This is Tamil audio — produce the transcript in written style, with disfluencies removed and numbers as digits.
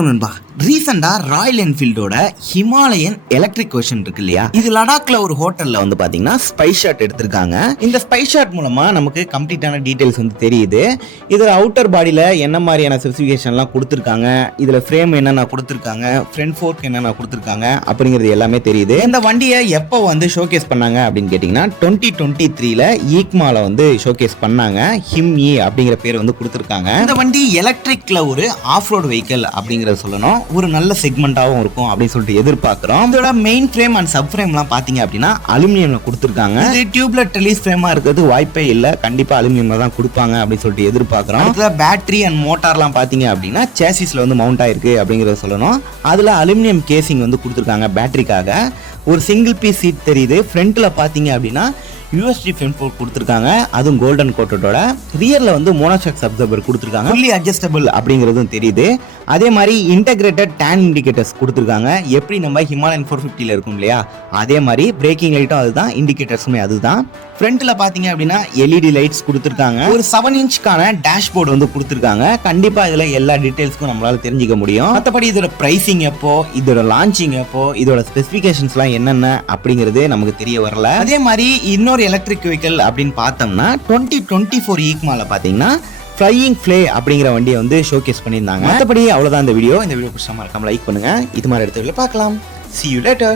வணக்கம் நண்பா. ரீசெண்டா ராயல் என்ஃபீல்டோட ஹிமாலயன் எலக்ட்ரிக் வெர்ஷன் இருக்கு இல்லையா, இது லடாக்ல ஒரு ஹோட்டல்ல வந்து பாத்தீங்கன்னா ஸ்பைஸ் ஷாட் எடுத்திருக்காங்க. இந்த ஸ்பைஸ் ஷாட் மூலமா நமக்கு கம்ப்ளீட்டான டீடைல்ஸ் வந்து தெரியுது. இதுல அவுட்டர் பாடியில என்ன மாதிரியான ஸ்பெசிஃபிகேஷன்லாம் கொடுத்துருக்காங்க, இதுல ஃப்ரேம் என்னென்ன கொடுத்துருக்காங்க, ஃப்ரண்ட் ஃபோர்க் என்னென்ன கொடுத்துருக்காங்க அப்படிங்கிறது எல்லாமே தெரியுது. இந்த வண்டியை எப்போ வந்து ஷோகேஸ் பண்ணாங்க அப்படின்னு கேட்டீங்கன்னா 2023ல ஈக்மால வந்து ஷோகேஸ் பண்ணாங்க. ஹிம்இ அப்படிங்கிற பேர் வந்து கொடுத்துருக்காங்க. இந்த வண்டி எலக்ட்ரிக்ல ஒரு ஆஃப் ரோட் வெஹிக்கிள் அப்படிங்கறத சொல்லணும், ஒரு நல்ல செக்மெண்டாவும் இருக்கும் அப்படின்னு சொல்லிட்டு எதிர்பார்க்கிறோம். இதோட மெயின் ஃப்ரேம் அண்ட் சப் ஃப்ரேம்லாம் பாத்தீங்க அப்படின்னா அலுமினியம்ல கொடுத்துருக்காங்க. இது டியூப்லெட் ரிலீஸ் ஃப்ரேமா இருக்கிறது வாய்ப்பே இல்லை, கண்டிப்பா அலுமினியம்ல தான் கொடுப்பாங்க அப்படின்னு சொல்லிட்டு எதிர்பார்க்கிறோம். பேட்டரி அண்ட் மோட்டார்லாம் பாத்தீங்க அப்படின்னா சேசிஸ்ல வந்து மவுண்ட் ஆயிருக்கு அப்படிங்கறத சொல்லணும். அதுல அலுமினியம் கேசிங் வந்து கொடுத்துருக்காங்க பேட்டரிக்காக. ஒரு சிங்கிள் பீஸ் சீட் தெரியுது. ஃப்ரண்ட்ல பாத்தீங்க அப்படின்னா யூஎஸ்டி ஃப்ரண்ட் ஃபோர்க் கொடுத்துருக்காங்க, அதுவும் கோல்டன் கோட்டோட. ரியர்ல வந்து மோனோஷாக் அப்சர்வர் கொடுத்துருக்காங்க, ஃபுல்லி அட்ஜஸ்டபிள் அப்படிங்கிறதும் தெரியுது. அதே மாதிரி இன்டகிரேட்டட் டேன் இண்டிகேட்டர்ஸ் கொடுத்துருக்காங்க. எப்படி நம்ம ஹிமாலயன் 450ல இருக்கும் இல்லையா, அதே மாதிரி பிரேக்கிங் லைட்டும் அதுதான், இண்டிகேட்டர்ஸுமே அதுதான். ஃப்ரண்ட்ல பாத்தீங்க அப்படின்னா எல்இடி லைட்ஸ் கொடுத்துருக்காங்க. ஒரு 7 இன்ச்க்கான டேஷ்போர்டு வந்து கொடுத்துருக்காங்க. கண்டிப்பா இதுல எல்லா டீடைல்ஸ்க்கும் நம்மளால தெரிஞ்சுக்க முடியும். மற்றபடி இதோட பிரைசிங் எப்போ, இதோட லான்ச்சிங் எப்போ, இதோட ஸ்பெசிஃபிகேஷன்ஸ்லாம் என்னென்ன அப்படிங்கிறது நமக்கு தெரிய வரல. அதே மாதிரி இன்னொரு எலக்ட்ரிக் வெஹிக்கிள் அப்படின்னு பார்த்தோம்னா 2024 ஈக்மால பாத்தீங்கன்னா ஃப்ளையிங் ஃப்ளே அப்படிங்கிற வண்டியை வந்து ஷோகேஸ் பண்ணியிருந்தாங்க. மற்றபடி அவ்வளவுதான் இந்த வீடியோ. இந்த வீடியோ பிடிச்சா மறக்காம லைக் பண்ணுங்க. இது மாதிரி இடத்துல பார்க்கலாம். See you later.